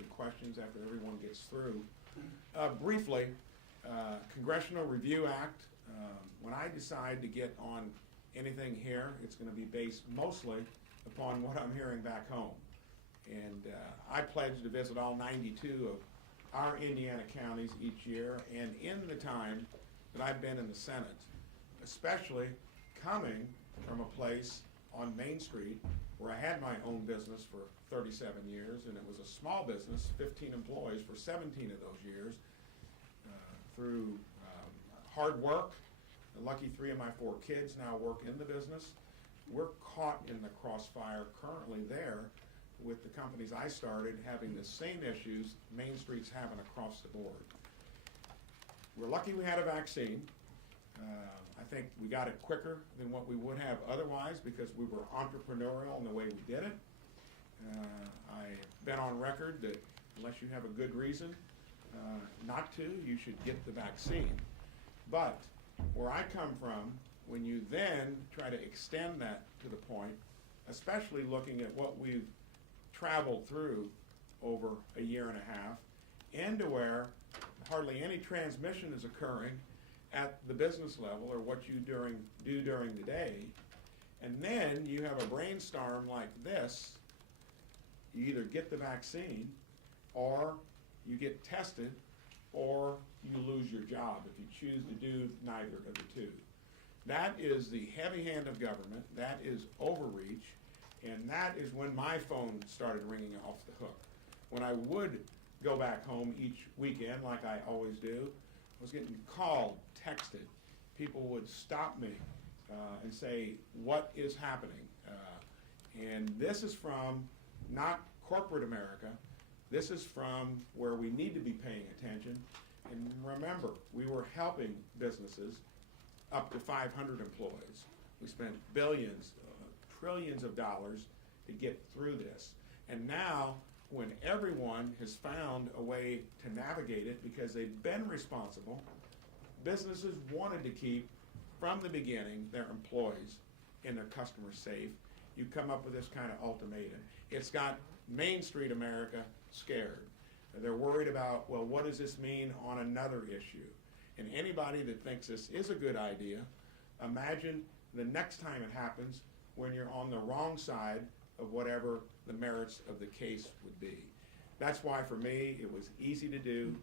to questions after everyone gets through. Briefly, Congressional Review Act, when I decide to get on anything here, it's going to be based mostly upon what I'm hearing back home. And I pledge to visit all 92 of our Indiana counties each year, and in the time that I've been in the Senate, especially coming from a place on Main Street where I had my own business for 37 years, and it was a small business, 15 employees for 17 of those years, through hard work. Lucky 3 of my 4 kids now work in the business. We're caught in the crossfire currently there with the companies I started having the same issues Main Street's having across the board. We're lucky we had a vaccine. I think we got it quicker than what we would have otherwise because we were entrepreneurial in the way we did it. I've been on record that unless you have a good reason not to, you should get the vaccine. But where I come from, when you then try to extend that to the point, especially looking at what we've traveled through over a year and a half, into where hardly any transmission is occurring at the business level or what you do during the day, and then you have a brainstorm like this, you either get the vaccine or you get tested or you lose your job if you choose to do neither of the two. That is the heavy hand of government, that is overreach, and that is when my phone started ringing off the hook. When I would go back home each weekend, like I always do, I was getting called, texted. People would stop me and say, what is happening? And this is from not corporate America. This is from where we need to be paying attention. And remember, we were helping businesses up to 500 employees. We spent billions, trillions of dollars to get through this. And now, when everyone has found a way to navigate it because they've been responsible, businesses wanted to keep, from the beginning, their employees and their customers safe. You come up with this kind of ultimatum. It's got Main Street America scared. They're worried about, well, what does this mean on another issue? And anybody that thinks this is a good idea, imagine the next time it happens when you're on the wrong side of whatever the merits of the case would be. That's why for me it was easy to do.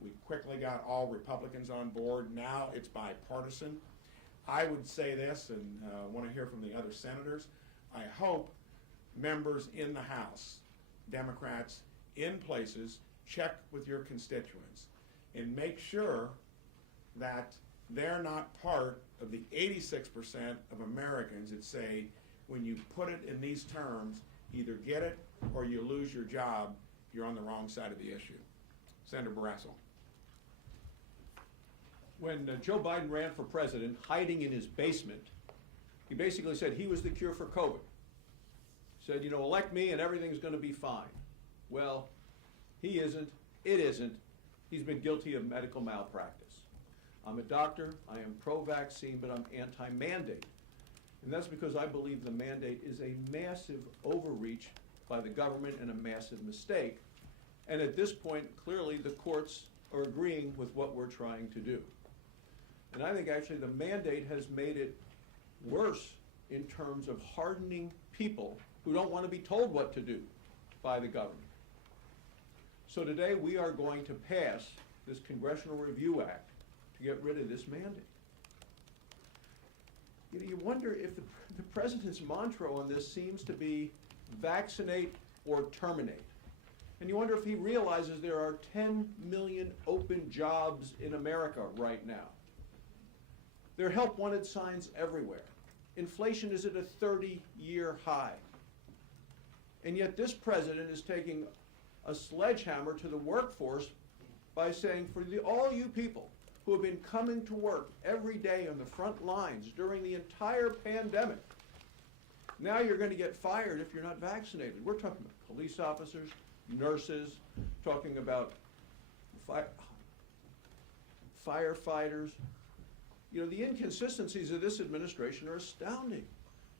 We quickly got all Republicans on board. Now it's bipartisan. I would say this, and want to hear from the other senators. I hope members in the House, Democrats in places, check with your constituents and make sure that they're not part of the 86% of Americans that say, when you put it in these terms, either get it or you lose your job, you're on the wrong side of the issue. Senator Barrasso. When Joe Biden ran for president, hiding in his basement, he basically said he was the cure for COVID. He said, you know, elect me and everything's going to be fine. Well, he isn't, it isn't. He's been guilty of medical malpractice. I'm a doctor, I am pro-vaccine, but I'm anti-mandate. And that's because I believe the mandate is a massive overreach by the government and a massive mistake. And at this point, clearly the courts are agreeing with what we're trying to do. And I think actually the mandate has made it worse in terms of hardening people who don't want to be told what to do by the government. So today we are going to pass this Congressional Review Act to get rid of this mandate. You know, you wonder if the president's mantra on this seems to be vaccinate or terminate. And you wonder if he realizes there are 10 million open jobs in America right now. There are help wanted signs everywhere. Inflation is at a 30-year high. And yet this president is taking a sledgehammer to the workforce by saying, for all you people who have been coming to work every day on the front lines during the entire pandemic, now you're going to get fired if you're not vaccinated. We're talking about police officers, nurses, talking about firefighters. You know, the inconsistencies of this administration are astounding.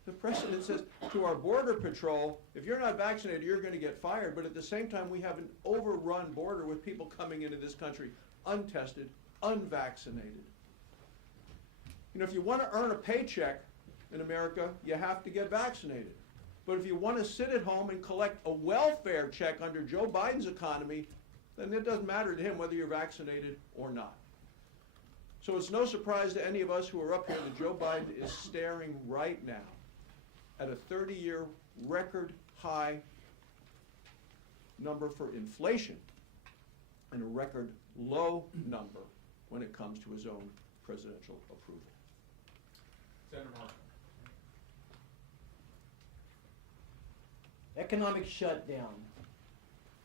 The precedent says to our border patrol, if you're not vaccinated, you're going to get fired. But at the same time, we have an overrun border with people coming into this country untested, unvaccinated. You know, if you want to earn a paycheck in America, you have to get vaccinated. But if you want to sit at home and collect a welfare check under Joe Biden's economy, then it doesn't matter to him whether you're vaccinated or not. So it's no surprise to any of us who are up here that Joe Biden is staring right now at a 30-year record high number for inflation and a record low number when it comes to his own presidential approval. Senator Mark. Economic shutdown.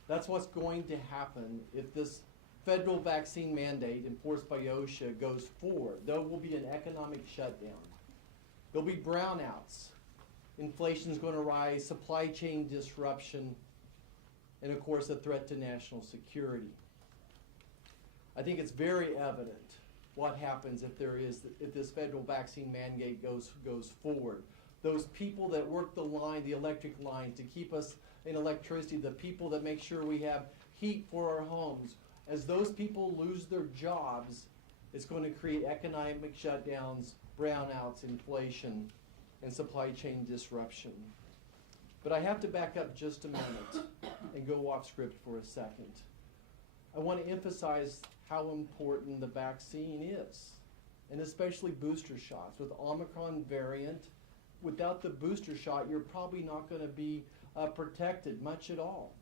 That's what's going to happen if this federal vaccine mandate enforced by OSHA goes forward. There will be an economic shutdown. There'll be brownouts. Inflation's going to rise, supply chain disruption, and of course a threat to national security. I think it's very evident what happens if this federal vaccine mandate goes forward. Those people that work the line, the electric line, to keep us in electricity, the people that make sure we have heat for our homes, as those people lose their jobs, it's going to create economic shutdowns, brownouts, inflation, and supply chain disruption. But I have to back up just a minute and go off script for a second. I want to emphasize how important the vaccine is, and especially booster shots. With Omicron variant, without the booster shot, you're probably not going to be protected much at all.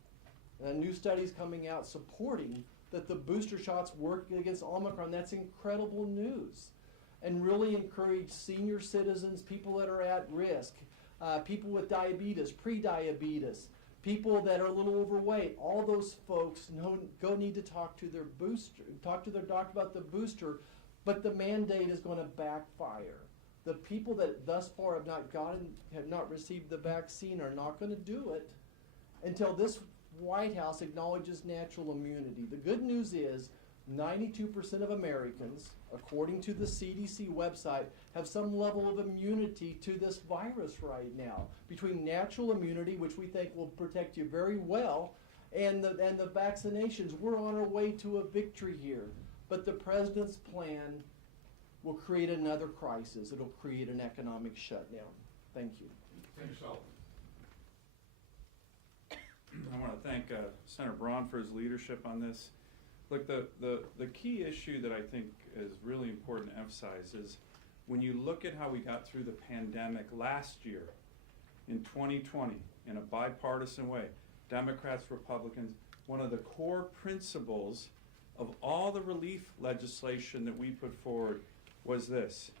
New studies coming out supporting that the booster shots work against Omicron. That's incredible news, and really encourage senior citizens, people that are at risk, people with diabetes, pre-diabetes, people that are a little overweight. All those folks need to talk to their doctor about the booster, but the mandate is going to backfire. The people that thus far have not received the vaccine are not going to do it until this White House acknowledges natural immunity. The good news is 92% of Americans, according to the CDC website, have some level of immunity to this virus right now. Between natural immunity, which we think will protect you very well, and the vaccinations, we're on our way to a victory here. But the president's plan will create another crisis. It'll create an economic shutdown. Thank you. Senator Sullivan. I want to thank Senator Braun for his leadership on this. Look, the key issue that I think is really important to emphasize is when you look at how we got through the pandemic last year in 2020 in a bipartisan way, Democrats, Republicans, one of the core principles of all the relief legislation that we put forward was this: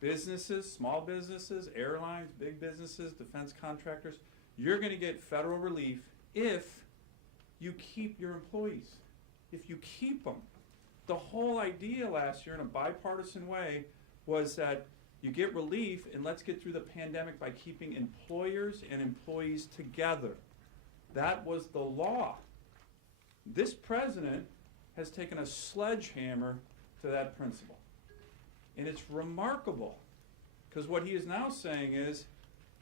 businesses, small businesses, airlines, big businesses, defense contractors, you're going to get federal relief if you keep your employees, if you keep them. The whole idea last year in a bipartisan way was that you get relief and let's get through the pandemic by keeping employers and employees together. That was the law. This president has taken a sledgehammer to that principle. And it's remarkable, because what he is now saying is,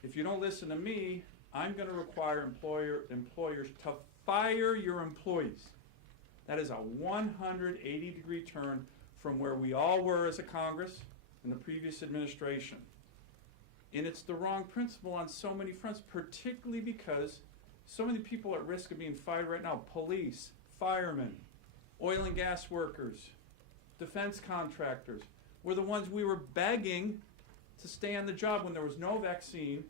if you don't listen to me, I'm going to require employers to fire your employees. That is a 180-degree turn from where we all were as a Congress in the previous administration. And it's the wrong principle on so many fronts, particularly because so many people at risk of being fired right now: police, firemen, oil and gas workers, defense contractors, were the ones we were begging to stay on the job when there was no vaccine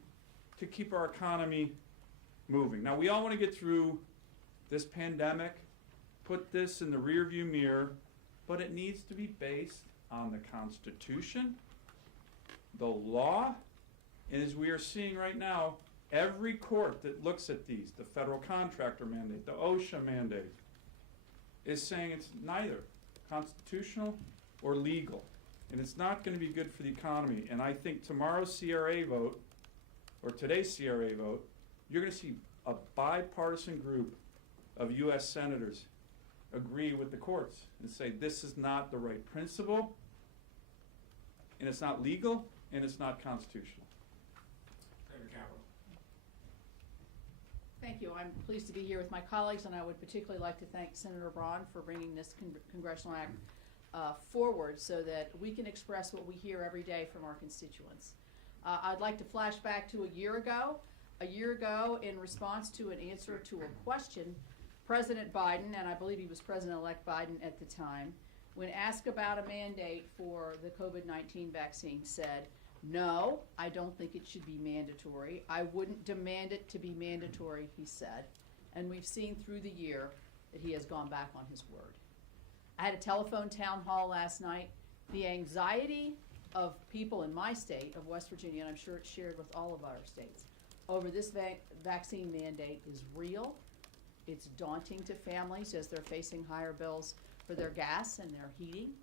to keep our economy moving. Now, we all want to get through this pandemic, put this in the rearview mirror, but it needs to be based on the Constitution, the law, and as we are seeing right now, every court that looks at these, the federal contractor mandate, the OSHA mandate, is saying it's neither constitutional or legal. And it's not going to be good for the economy. And I think tomorrow's CRA vote, or today's CRA vote, you're going to see a bipartisan group of U.S. senators agree with the courts and say this is not the right principle, and it's not legal, and it's not constitutional. Thank you. I'm pleased to be here with my colleagues, and I would particularly like to thank Senator Braun for bringing this congressional act forward so that we can express what we hear every day from our constituents. I'd like to flash back to a year ago. A year ago, in response to an answer to a question, President Biden, and I believe he was President-elect Biden at the time, when asked about a mandate for the COVID-19 vaccine, said, "No, I don't think it should be mandatory. I wouldn't demand it to be mandatory," he said. And we've seen through the year that he has gone back on his word. I had a telephone town hall last night. The anxiety of people in my state of West Virginia, and I'm sure it's shared with all of our states, over this vaccine mandate is real. It's daunting to families as they're facing higher bills for their gas and their heating.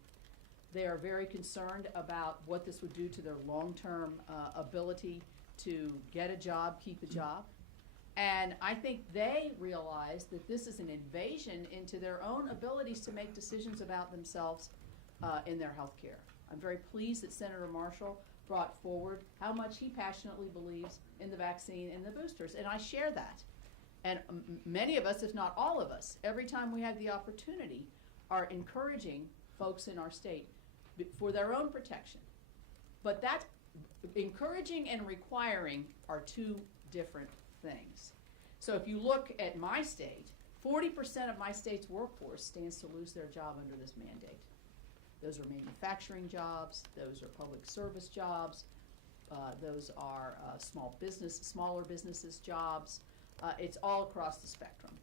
They are very concerned about what this would do to their long-term ability to get a job, keep a job. And I think they realize that this is an invasion into their own abilities to make decisions about themselves in their health care. I'm very pleased that Senator Marshall brought forward how much he passionately believes in the vaccine and the boosters, and I share that. And many of us, if not all of us, every time we have the opportunity, are encouraging folks in our state for their own protection. But that encouraging and requiring are two different things. So if you look at my state, 40% of my state's workforce stands to lose their job under this mandate. Those are manufacturing jobs, those are public service jobs, those are smaller businesses jobs. It's all across the spectrum.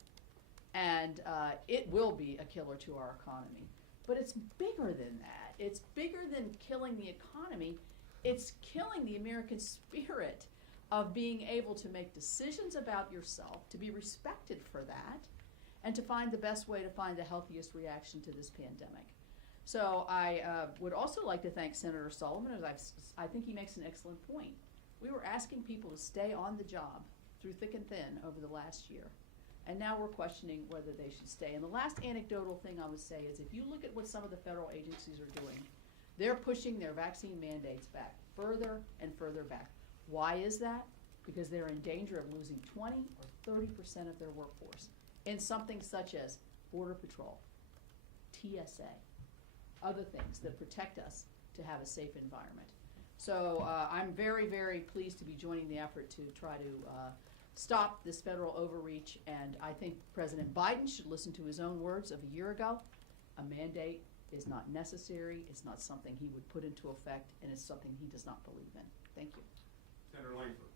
And it will be a killer to our economy. But it's bigger than that. It's bigger than killing the economy. It's killing the American spirit of being able to make decisions about yourself, to be respected for that, and to find the best way to find the healthiest reaction to this pandemic. So I would also like to thank Senator Sullivan, as I think he makes an excellent point. We were asking people to stay on the job through thick and thin over the last year. And now we're questioning whether they should stay. And the last anecdotal thing I would say is if you look at what some of the federal agencies are doing, they're pushing their vaccine mandates back further and further back. Why is that? Because they're in danger of losing 20 or 30% of their workforce in something such as Border Patrol, TSA, other things that protect us to have a safe environment. So I'm very, very pleased to be joining the effort to try to stop this federal overreach, and I think President Biden should listen to his own words of a year ago. A mandate is not necessary, it's not something he would put into effect, and it's something he does not believe in. Thank you. Senator Langford.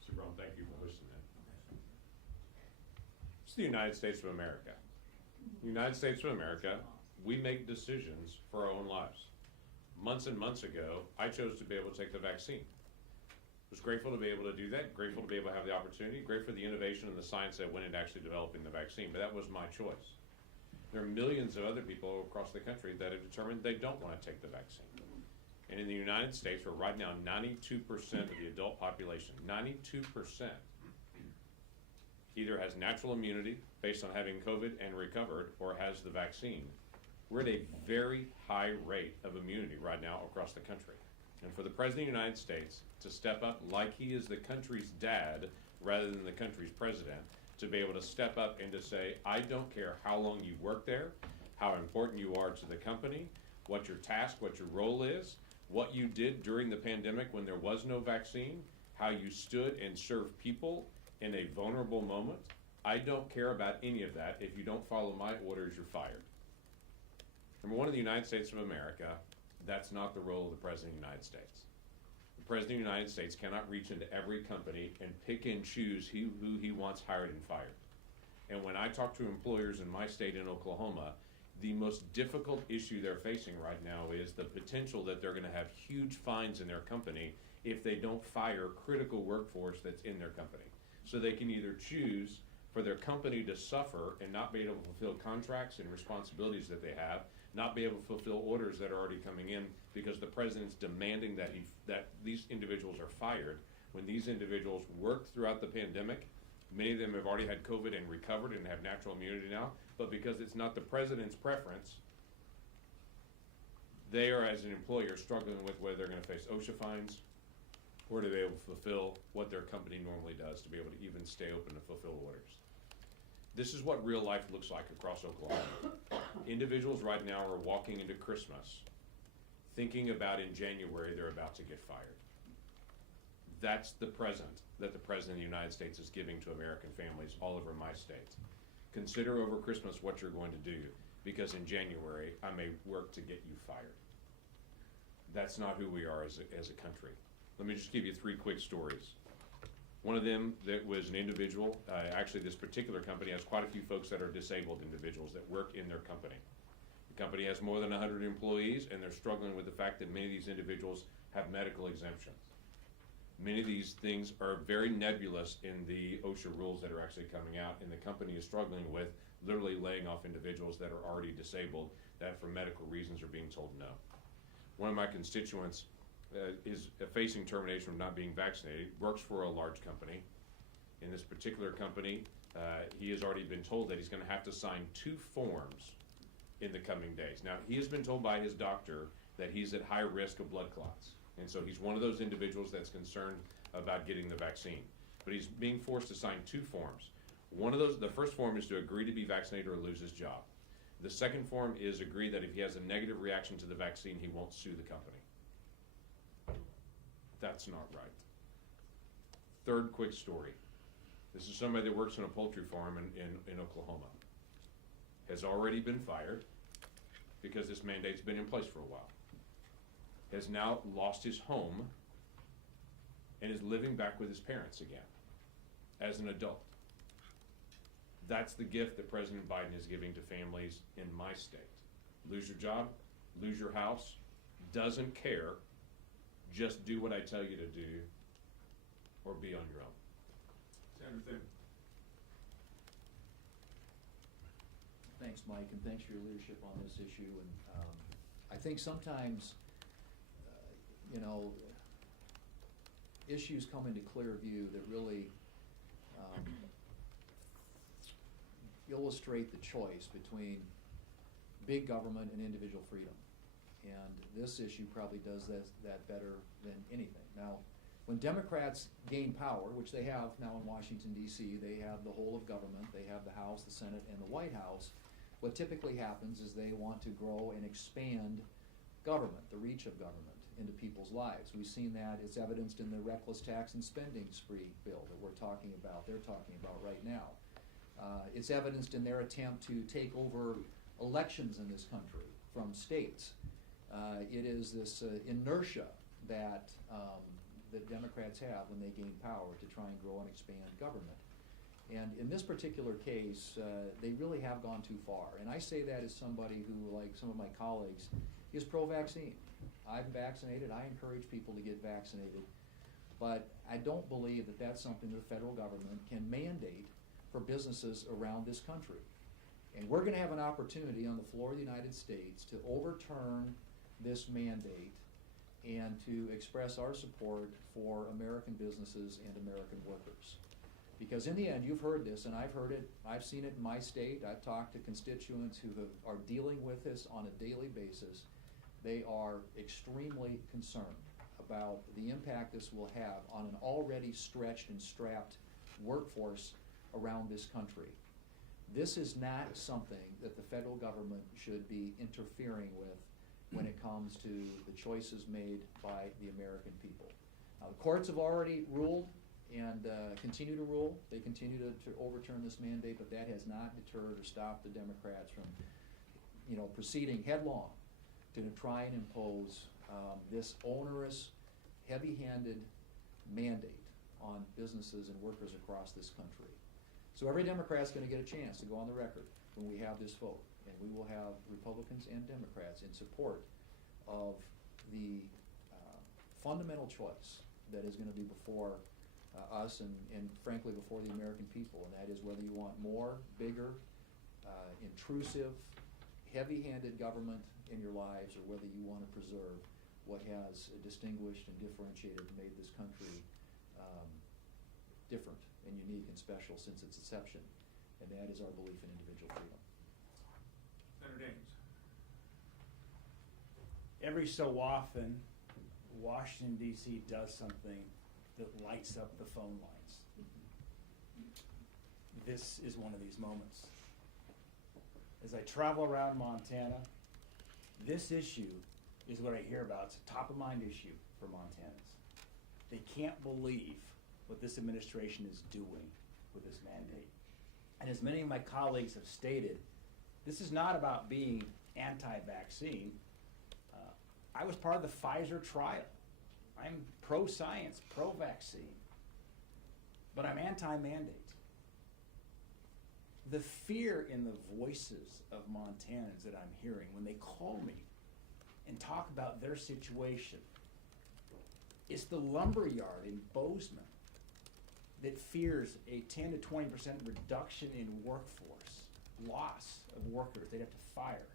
Mr. Brown, thank you for hosting that. It's the United States of America. The United States of America, we make decisions for our own lives. Months and months ago, I chose to be able to take the vaccine. Was grateful to be able to do that, grateful to be able to have the opportunity, grateful for the innovation and the science that went into actually developing the vaccine, but that was my choice. There are millions of other people across the country that have determined they don't want to take the vaccine. And in the United States, where right now 92% of the adult population, 92%, either has natural immunity based on having COVID and recovered or has the vaccine, we're at a very high rate of immunity right now across the country. And for the President of the United States to step up like he is the country's dad rather than the country's president, to be able to step up and to say, I don't care how long you work there, how important you are to the company, what your task, what your role is, what you did during the pandemic when there was no vaccine, how you stood and served people in a vulnerable moment. I don't care about any of that. If you don't follow my orders, you're fired. Number one, in the United States of America, that's not the role of the President of the United States. The President of the United States cannot reach into every company and pick and choose who he wants hired and fired. And when I talk to employers in my state in Oklahoma, the most difficult issue they're facing right now is the potential that they're going to have huge fines in their company if they don't fire critical workforce that's in their company. So they can either choose for their company to suffer and not be able to fulfill contracts and responsibilities that they have, not be able to fulfill orders that are already coming in because the president's demanding that these individuals are fired. When these individuals worked throughout the pandemic, many of them have already had COVID and recovered and have natural immunity now, but because it's not the president's preference, they are, as an employer, struggling with whether they're going to face OSHA fines, or to be able to fulfill what their company normally does, to be able to even stay open to fulfill orders. This is what real life looks like across Oklahoma. Individuals right now are walking into Christmas thinking about in January they're about to get fired. That's the present that the President of the United States is giving to American families all over my state. Consider over Christmas what you're going to do, because in January I may work to get you fired. That's not who we are as a country. Let me just give you 3 quick stories. One of them that was an individual, actually this particular company has quite a few folks that are disabled individuals that work in their company. The company has more than 100 employees, and they're struggling with the fact that many of these individuals have medical exemptions. Many of these things are very nebulous in the OSHA rules that are actually coming out, and the company is struggling with literally laying off individuals that are already disabled that for medical reasons are being told no. One of my constituents is facing termination from not being vaccinated, works for a large company. In this particular company, he has already been told that he's going to have to sign 2 forms in the coming days. Now, he has been told by his doctor that he's at high risk of blood clots. And so he's one of those individuals that's concerned about getting the vaccine. But he's being forced to sign 2 forms. One of those, the first form is to agree to be vaccinated or lose his job. The second form is agree that if he has a negative reaction to the vaccine, he won't sue the company. That's not right. Third quick story. This is somebody that works on a poultry farm in Oklahoma. Has already been fired because this mandate's been in place for a while. Has now lost his home and is living back with his parents again as an adult. That's the gift that President Biden is giving to families in my state. Lose your job, lose your house, doesn't care, just do what I tell you to do or be on your own. Senator Thune. Thanks, Mike, and thanks for your leadership on this issue. And I think sometimes, issues come into clear view that really illustrate the choice between big government and individual freedom. And this issue probably does that better than anything. Now, when Democrats gain power, which they have now in Washington, D.C., they have the whole of government, they have the House, the Senate, and the White House. What typically happens is they want to grow and expand government, the reach of government, into people's lives. We've seen that. It's evidenced in the reckless tax and spending spree bill that they're talking about right now. It's evidenced in their attempt to take over elections in this country from states. It is this inertia that Democrats have when they gain power to try and grow and expand government. And in this particular case, they really have gone too far. And I say that as somebody who, like some of my colleagues, is pro-vaccine. I'm vaccinated. I encourage people to get vaccinated. But I don't believe that that's something the federal government can mandate for businesses around this country. And we're going to have an opportunity on the floor of the United States to overturn this mandate and to express our support for American businesses and American workers. Because in the end, you've heard this, and I've heard it, I've seen it in my state, I've talked to constituents who are dealing with this on a daily basis. They are extremely concerned about the impact this will have on an already stretched and strapped workforce around this country. This is not something that the federal government should be interfering with when it comes to the choices made by the American people. Now, the courts have already ruled and continue to rule. They continue to overturn this mandate, but that has not deterred or stopped the Democrats from, proceeding headlong to try and impose this onerous, heavy-handed mandate on businesses and workers across this country. So every Democrat's going to get a chance to go on the record when we have this vote, and we will have Republicans and Democrats in support of the fundamental choice that is going to be before us and frankly before the American people, and that is whether you want more, bigger, intrusive, heavy-handed government in your lives, or whether you want to preserve what has distinguished and differentiated and made this country different and unique and special since its inception, and that is our belief in individual freedom. Senator Daines. Every so often, Washington, D.C. does something that lights up the phone lines. This is one of these moments. As I travel around Montana, this issue is what I hear about. It's a top of mind issue for Montanans. They can't believe what this administration is doing with this mandate. And as many of my colleagues have stated, this is not about being anti-vaccine. I was part of the Pfizer trial. I'm pro-science, pro-vaccine, but I'm anti-mandate. The fear in the voices of Montanans that I'm hearing when they call me and talk about their situation, it's the lumber yard in Bozeman that fears a 10 to 20% reduction in workforce, loss of workers they'd have to fire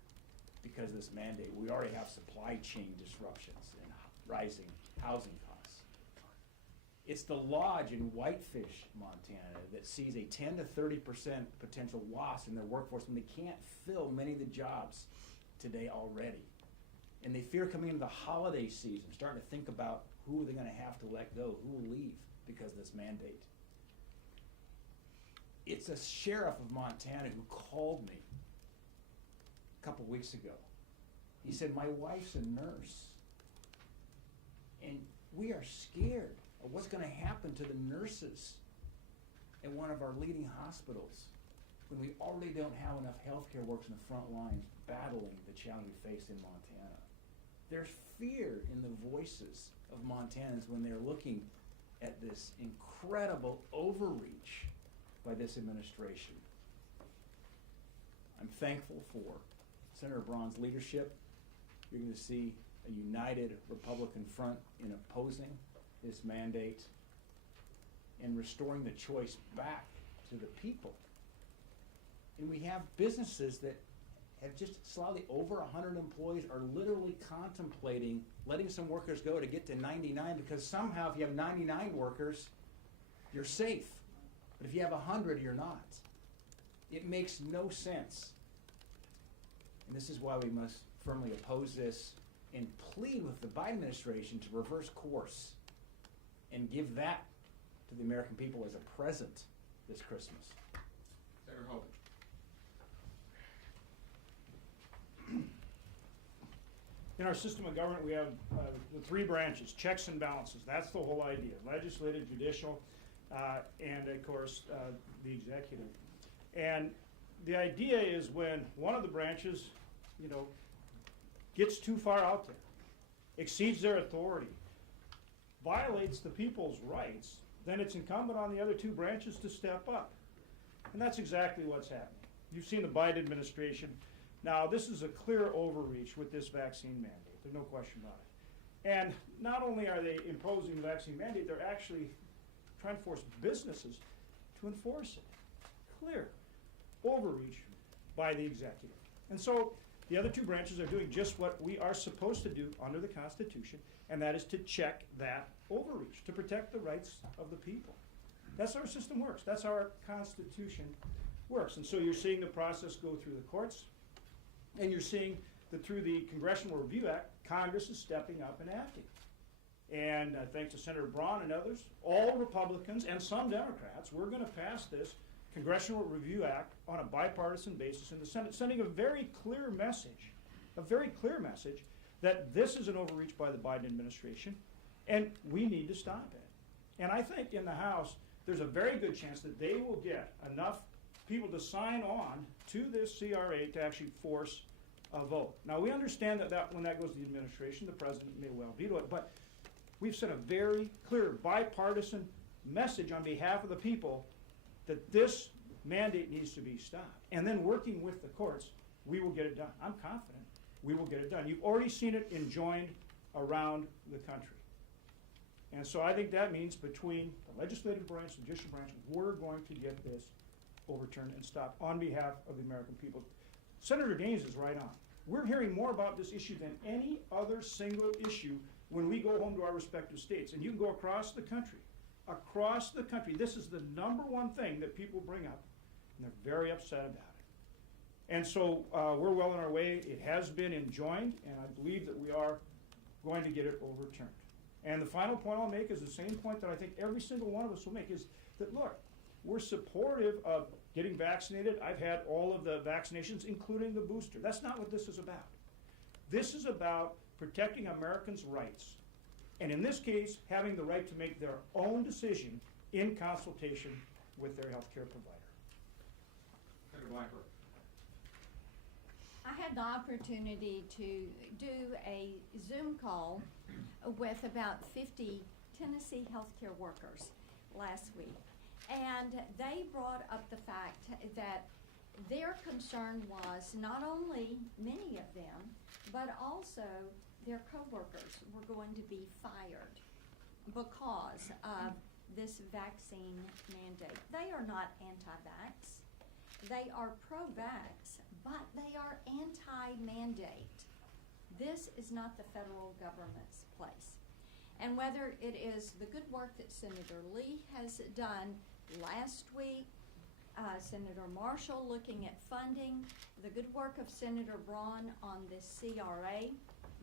because of this mandate. We already have supply chain disruptions and rising housing costs. It's the lodge in Whitefish, Montana, that sees a 10 to 30% potential loss in their workforce when they can't fill many of the jobs today already. And they fear coming into the holiday season, starting to think about who they're gonna have to let go, who will leave because of this mandate. It's a sheriff of Montana who called me a couple weeks ago. He said, my wife's a nurse, and we are scared of what's gonna happen to the nurses at one of our leading hospitals when we already don't have enough healthcare workers in the front lines battling the challenge we face in Montana. There's fear in the voices of Montanans when they're looking at this incredible overreach by this administration. I'm thankful for Senator Braun's leadership. You're going to see a united Republican front in opposing this mandate and restoring the choice back to the people. And we have businesses that have just slightly over 100 employees are literally contemplating letting some workers go to get to 99 because somehow if you have 99 workers, you're safe. But if you have 100, you're not. It makes no sense. And this is why we must firmly oppose this and plead with the Biden administration to reverse course and give that to the American people as a present this Christmas. Senator Hogan. In our system of government, we have the three branches, checks and balances. That's the whole idea, legislative, judicial, and of course, the executive. And the idea is when one of the branches, gets too far out there, exceeds their authority, violates the people's rights, then it's incumbent on the other two branches to step up. And that's exactly what's happening. You've seen the Biden administration. Now, this is a clear overreach with this vaccine mandate. There's no question about it. And not only are they imposing the vaccine mandate, they're actually trying to force businesses to enforce it. Clear overreach by the executive. And so the other two branches are doing just what we are supposed to do under the Constitution, and that is to check that overreach, to protect the rights of the people. That's how our system works. That's how our Constitution works. And so you're seeing the process go through the courts, and you're seeing that through the Congressional Review Act, Congress is stepping up and acting. And thanks to Senator Braun and others, all Republicans and some Democrats, we're going to pass this Congressional Review Act on a bipartisan basis in the Senate, sending a very clear message that this is an overreach by the Biden administration, and we need to stop it. And I think in the House, there's a very good chance that they will get enough people to sign on to this CRA to actually force a vote. Now, we understand that when that goes to the administration, the president may well veto it, but we've sent a very clear bipartisan message on behalf of the people that this mandate needs to be stopped. And then working with the courts, we will get it done. I'm confident we will get it done. You've already seen it enjoined around the country. And so I think that means between the legislative branch, the judicial branch, we're going to get this overturned and stopped on behalf of the American people. Senator Gaines is right on. We're hearing more about this issue than any other single issue when we go home to our respective states. And you can go across the country. Across the country, this is the number one thing that people bring up, and they're very upset about it. And so we're well on our way. It has been enjoined, and I believe that we are going to get it overturned. And the final point I'll make is the same point that I think every single one of us will make, is that, look, we're supportive of getting vaccinated. I've had all of the vaccinations, including the booster. That's not what this is about. This is about protecting Americans' rights, and in this case, having the right to make their own decision in consultation with their healthcare provider. Senator Blackburn. I had the opportunity to do a Zoom call with about 50 Tennessee healthcare workers last week. And they brought up the fact that their concern was not only many of them, but also their coworkers were going to be fired because of this vaccine mandate. They are not anti-vax. They are pro-vax, but they are anti-mandate. This is not the federal government's place. And whether it is the good work that Senator Lee has done last week, Senator Marshall looking at funding, the good work of Senator Braun on this CRA,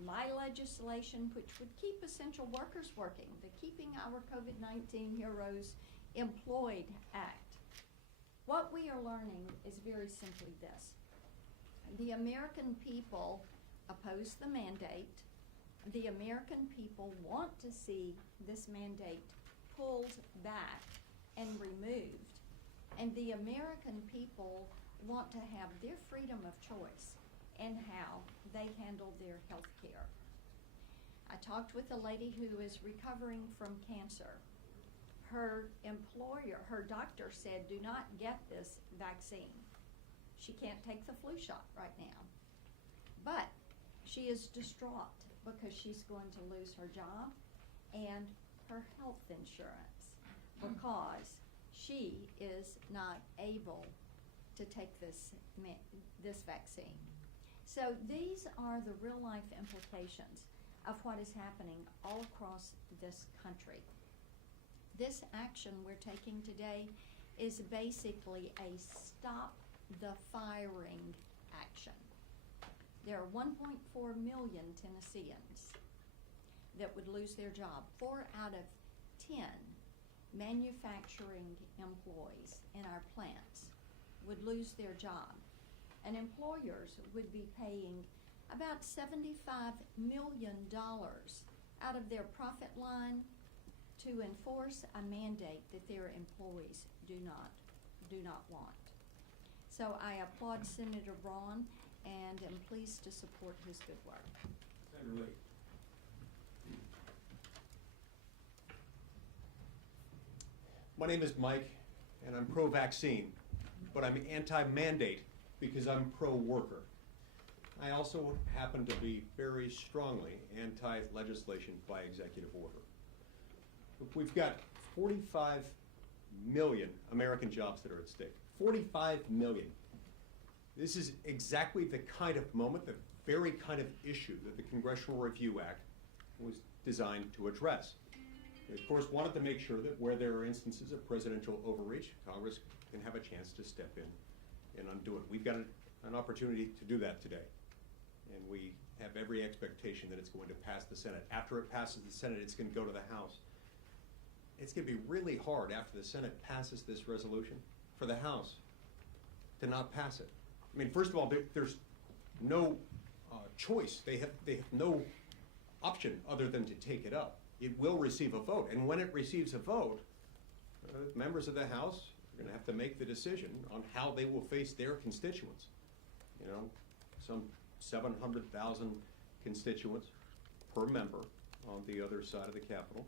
my legislation, which would keep essential workers working, the Keeping Our COVID-19 Heroes Employed Act. What we are learning is very simply this. The American people oppose the mandate. The American people want to see this mandate pulled back and removed. And the American people want to have their freedom of choice in how they handle their health care. I talked with a lady who is recovering from cancer. Her employer, her doctor said, do not get this vaccine. She can't take the flu shot right now. But she is distraught because she's going to lose her job and her health insurance because she is not able to take this vaccine. So these are the real life implications of what is happening all across this country. This action we're taking today is basically a stop the firing action. There are 1.4 million Tennesseans that would lose their job. 4 out of 10 manufacturing employees in our plants would lose their job. And employers would be paying about $75 million out of their profit line to enforce a mandate that their employees do not want. So I applaud Senator Braun and am pleased to support his good work. Senator Lee. My name is Mike, and I'm pro-vaccine, but I'm anti-mandate because I'm pro-worker. I also happen to be very strongly anti-legislation by executive order. We've got 45 million American jobs that are at stake. 45 million. This is exactly the kind of moment, the very kind of issue that the Congressional Review Act was designed to address. We, of course, wanted to make sure that where there are instances of presidential overreach, Congress can have a chance to step in and undo it. We've got an opportunity to do that today, and we have every expectation that it's going to pass the Senate. After it passes the Senate, it's going to go to the House. It's going to be really hard after the Senate passes this resolution for the House to not pass it. I mean, first of all, there's no choice. They have no option other than to take it up. It will receive a vote, and when it receives a vote, members of the House are going to have to make the decision on how they will face their constituents. You know, some 700,000 constituents per member on the other side of the Capitol,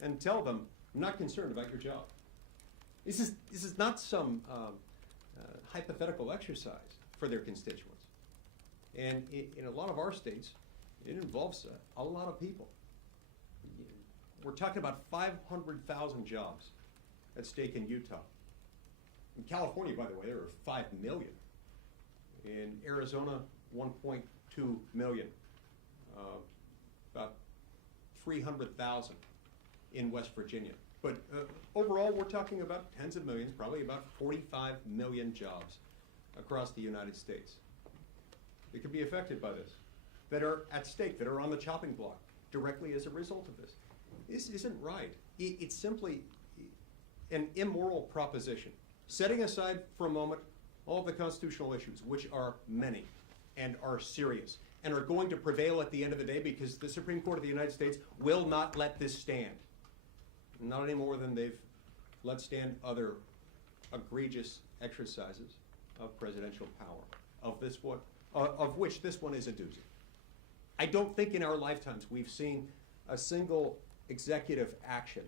and tell them, I'm not concerned about your job. This is not some hypothetical exercise for their constituents. And in a lot of our states, it involves a lot of people. We're talking about 500,000 jobs at stake in Utah. In California, by the way, there are 5 million. In Arizona, 1.2 million. About 300,000 in West Virginia. But overall, we're talking about tens of millions, probably about 45 million jobs across the United States that could be affected by this, that are at stake, that are on the chopping block. directly as a result of this. This isn't right. It's simply an immoral proposition. Setting aside for a moment all of the constitutional issues, which are many and are serious, and are going to prevail at the end of the day because the Supreme Court of the United States will not let this stand. Not any more than they've let stand other egregious exercises of presidential power, of which this one is a doozy. I don't think in our lifetimes we've seen a single executive action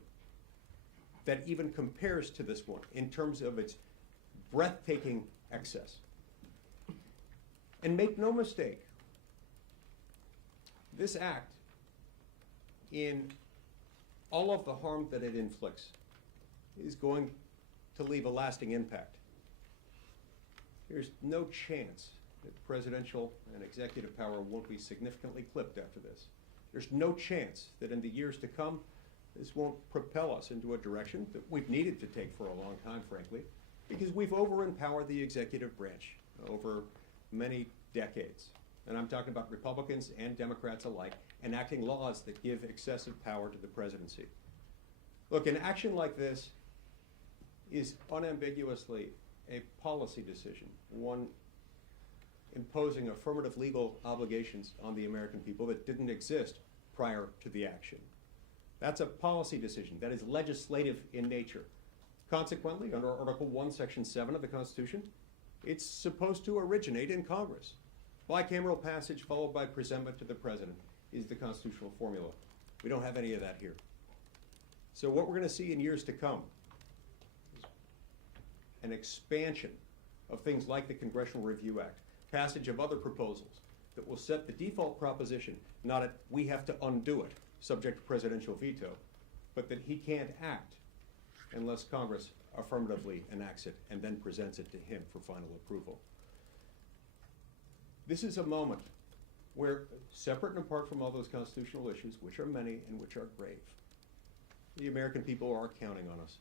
that even compares to this one in terms of its breathtaking excess. And make no mistake, this act, in all of the harm that it inflicts, is going to leave a lasting impact. There's no chance that presidential and executive power won't be significantly clipped after this. There's no chance that in the years to come, this won't propel us into a direction that we've needed to take for a long time, frankly, because we've over-empowered the executive branch over many decades. And I'm talking about Republicans and Democrats alike enacting laws that give excessive power to the presidency. Look, an action like this is unambiguously a policy decision, one imposing affirmative legal obligations on the American people that didn't exist prior to the action. That's a policy decision that is legislative in nature. Consequently, under Article 1, Section 7 of the Constitution, it's supposed to originate in Congress. Bicameral passage followed by presentment to the President is the constitutional formula. We don't have any of that here. So what we're going to see in years to come is an expansion of things like the Congressional Review Act, passage of other proposals that will set the default proposition, not that we have to undo it, subject to presidential veto, but that he can't act unless Congress affirmatively enacts it and then presents it to him for final approval. This is a moment where, separate and apart from all those constitutional issues, which are many and which are grave, the American people are counting on us.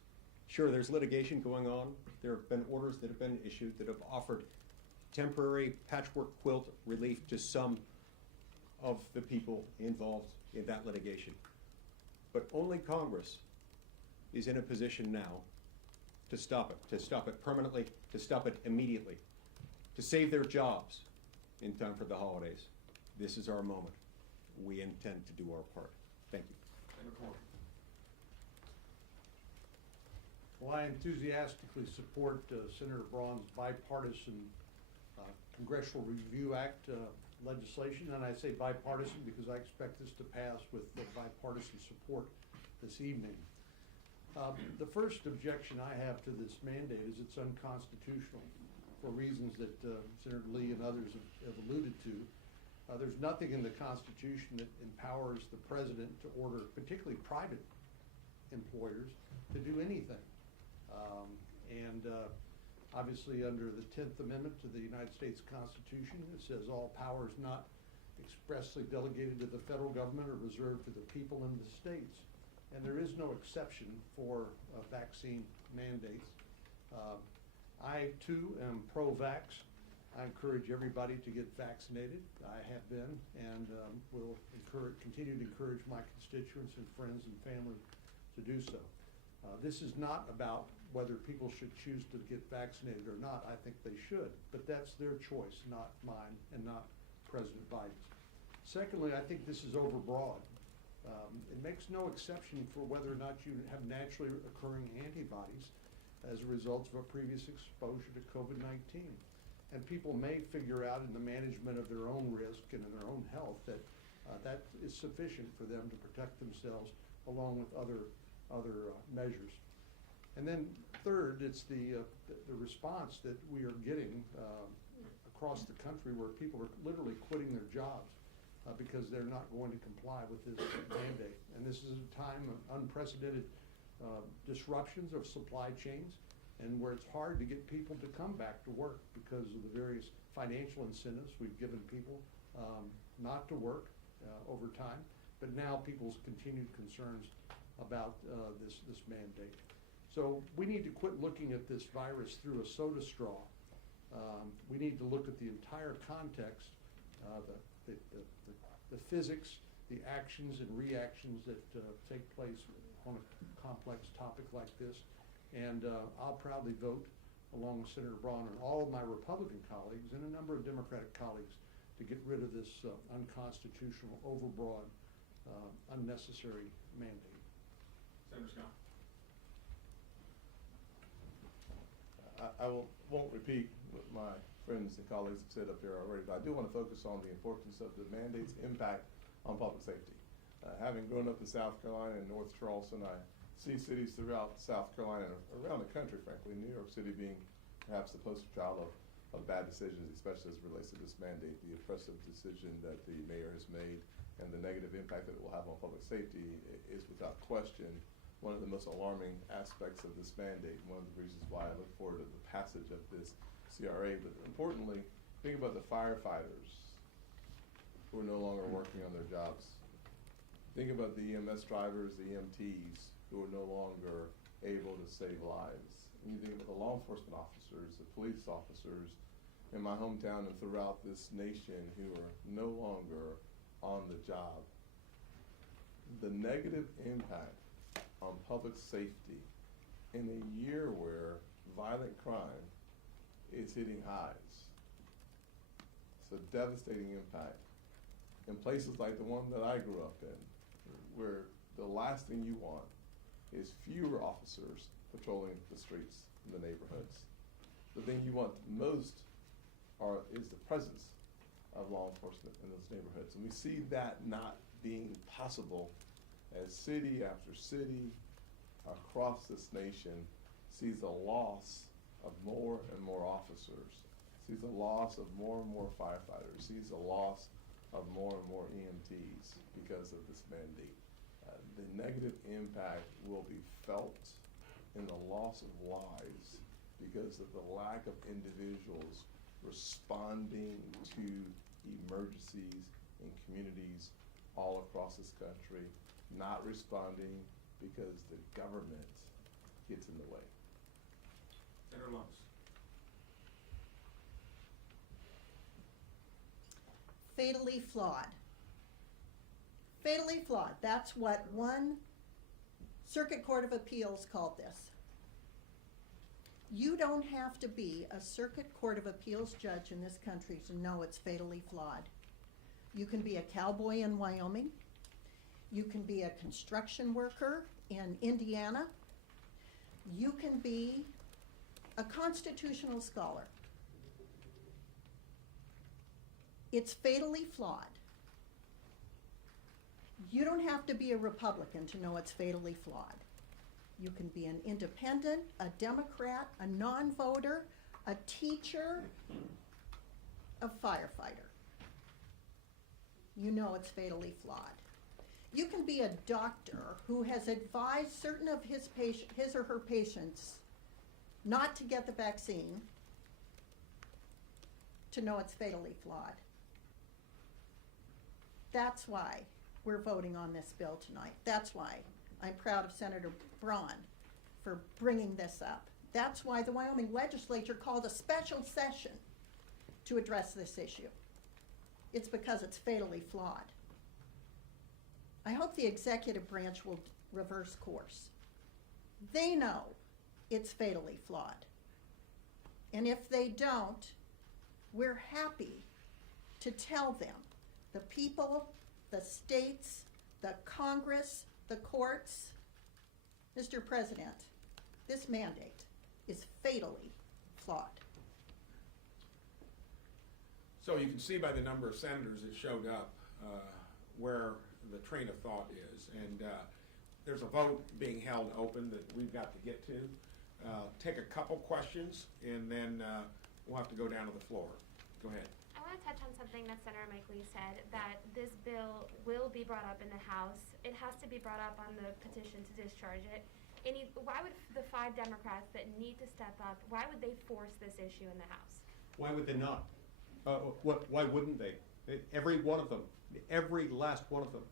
Sure, there's litigation going on. There have been orders that have been issued that have offered temporary patchwork quilt relief to some of the people involved in that litigation. But only Congress is in a position now to stop it permanently, to stop it immediately, to save their jobs in time for the holidays. This is our moment. We intend to do our part. Thank you. Well, I enthusiastically support Senator Braun's bipartisan Congressional Review Act legislation, and I say bipartisan because I expect this to pass with bipartisan support this evening. The first objection I have to this mandate is it's unconstitutional for reasons that Senator Lee and others have alluded to. There's nothing in the Constitution that empowers the President to order, particularly private employers, to do anything. Obviously, under the 10th Amendment to the United States Constitution, it says all powers not expressly delegated to the federal government are reserved to the people and the states. And there is no exception for vaccine mandates. I, too, am pro-vax. I encourage everybody to get vaccinated. I have been and will continue to encourage my constituents and friends and family to do so. This is not about whether people should choose to get vaccinated or not. I think they should, but that's their choice, not mine and not President Biden's. Secondly, I think this is overbroad. It makes no exception for whether or not you have naturally occurring antibodies as a result of a previous exposure to COVID-19. And people may figure out in the management of their own risk and in their own health that that is sufficient for them to protect themselves along with other measures. And then third, it's the response that we are getting across the country where people are literally quitting their jobs because they're not going to comply with this mandate. And this is a time of unprecedented disruptions of supply chains and where it's hard to get people to come back to work because of the various financial incentives we've given people not to work over time. But now people's continued concerns about this mandate. So we need to quit looking at this virus through a soda straw. We need to look at the entire context, the physics, the actions and reactions that take place on a complex topic like this. And I'll proudly vote along with Senator Braun and all of my Republican colleagues and a number of Democratic colleagues to get rid of this unconstitutional, overbroad, unnecessary mandate. Senator Scott. Won't repeat what my friends and colleagues have said up here already, but I do want to focus on the importance of the mandate's impact on public safety. Having grown up in South Carolina and North Charleston, I see cities throughout South Carolina and around the country, frankly, New York City being perhaps the poster child of bad decisions, especially as it relates to this mandate. The oppressive decision that the mayor has made and the negative impact that it will have on public safety is without question one of the most alarming aspects of this mandate, one of the reasons why I look forward to the passage of this CRA. But importantly, think about the firefighters who are no longer working on their jobs. Think about the EMS drivers, the EMTs, who are no longer able to save lives. And you think about the law enforcement officers, the police officers in my hometown and throughout this nation who are no longer on the job. The negative impact on public safety in a year where violent crime is hitting highs. It's a devastating impact. In places like the one that I grew up in, where the last thing you want is fewer officers patrolling the streets in the neighborhoods. The thing you want most is the presence of law enforcement in those neighborhoods. And we see that not being possible as city after city across this nation sees the loss of more and more officers, sees the loss of more and more firefighters, sees the loss of more and more EMTs because of this mandate. The negative impact will be felt in the loss of lives because of the lack of individuals responding to emergencies in communities all across this country, not responding because the government gets in the way. Senator Lummis. Fatally flawed. Fatally flawed. That's what one Circuit Court of Appeals called this. You don't have to be a Circuit Court of Appeals judge in this country to know it's fatally flawed. You can be a cowboy in Wyoming. You can be a construction worker in Indiana. You can be a constitutional scholar. It's fatally flawed. You don't have to be a Republican to know it's fatally flawed. You can be an independent, a Democrat, a non-voter, a teacher, a firefighter. You know it's fatally flawed. You can be a doctor who has advised certain of his or her patients not to get the vaccine to know it's fatally flawed. That's why we're voting on this bill tonight. That's why I'm proud of Senator Braun for bringing this up. That's why the Wyoming legislature called a special session to address this issue. It's because it's fatally flawed. I hope the executive branch will reverse course. They know it's fatally flawed. And if they don't, we're happy to tell them, the people, the states, the Congress, the courts, Mr. President, this mandate is fatally flawed. So you can see by the number of senators that showed up where the train of thought is. And there's a vote being held open that we've got to get to. Take a couple questions and then we'll have to go down to the floor. Go ahead. I want to touch on something that Senator Mike Lee said, that this bill will be brought up in the House. It has to be brought up on the petition to discharge it. Why would the 5 Democrats that need to step up, why would they force this issue in the House? Why would they not? Why wouldn't they? Every one of them, every last one of them,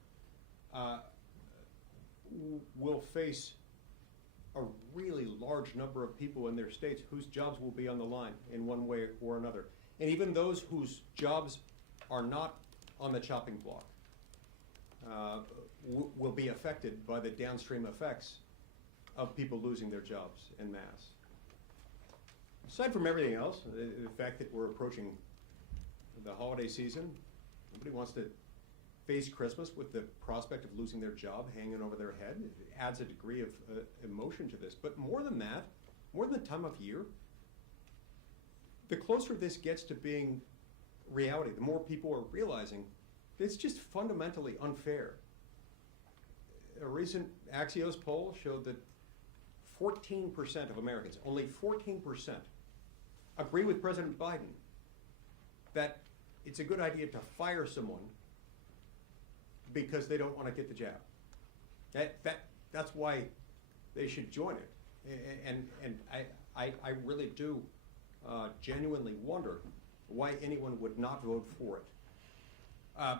will face a really large number of people in their states whose jobs will be on the line in one way or another. And even those whose jobs are not on the chopping block. will be affected by the downstream effects of people losing their jobs en masse. Aside from everything else, the fact that we're approaching the holiday season, nobody wants to face Christmas with the prospect of losing their job hanging over their head. It adds a degree of emotion to this. But more than that, more than the time of year, the closer this gets to being reality, the more people are realizing that it's just fundamentally unfair. A recent Axios poll showed that 14% of Americans, only 14%, agree with President Biden that it's a good idea to fire someone because they don't want to get the jab. That's why they should join it. And I really do genuinely wonder why anyone would not vote for it.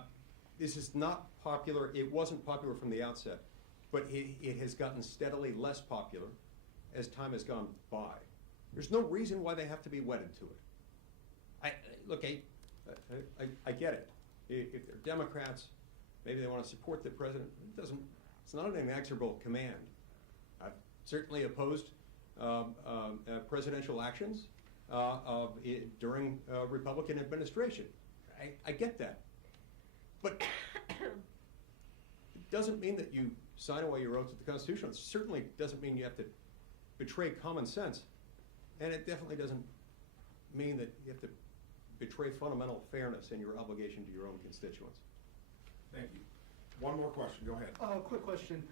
This is not popular. It wasn't popular from the outset, but it has gotten steadily less popular as time has gone by. There's no reason why they have to be wedded to it. Look, I get it. If they're Democrats, maybe they want to support the president. It's not an inexorable command. I've certainly opposed presidential actions during Republican administration. I get that. But it doesn't mean that you sign away your oath to the Constitution. It certainly doesn't mean you have to betray common sense. And it definitely doesn't mean that you have to betray fundamental fairness in your obligation to your own constituents. Thank you. One more question, go ahead. Quick question.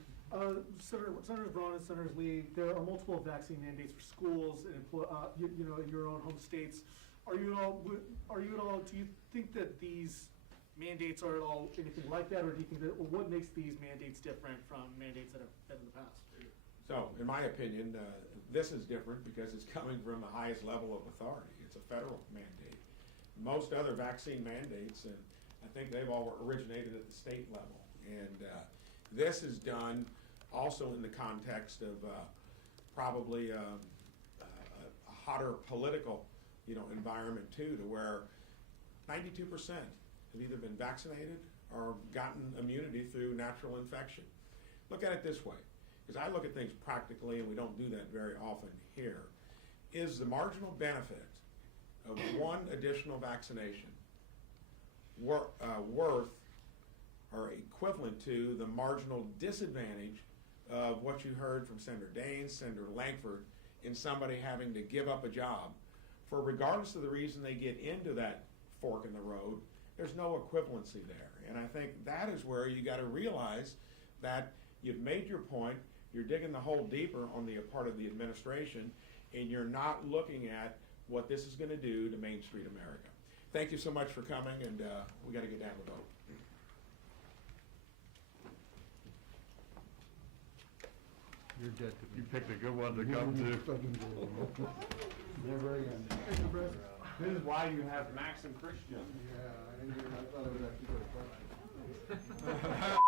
Senators Braun and Senators Lee, there are multiple vaccine mandates for schools and in your own home states. Do you think that these mandates are at all anything like that, or do you think that, or what makes these mandates different from mandates that have been in the past? So, in my opinion, this is different because it's coming from the highest level of authority. It's a federal mandate. Most other vaccine mandates, and I think they've all originated at the state level. And this is done also in the context of probably a hotter political, environment too, to where 92% have either been vaccinated or gotten immunity through natural infection. Look at it this way, because I look at things practically, and we don't do that very often here. Is the marginal benefit of one additional vaccination worth or equivalent to the marginal disadvantage of what you heard from Senator Daines, Senator Lankford, in somebody having to give up a job for, regardless of the reason they get into that fork in the road, there's no equivalency there. And I think that is where you got to realize that you've made your point, you're digging the hole deeper on the part of the administration, and you're not looking at what this is going to do to Main Street America. Thank you so much for coming, and we got to get down to the vote. You're dead to me. You picked a good one to come to. Never again. This is why you have Max and Christian. Yeah, I thought I would have to go to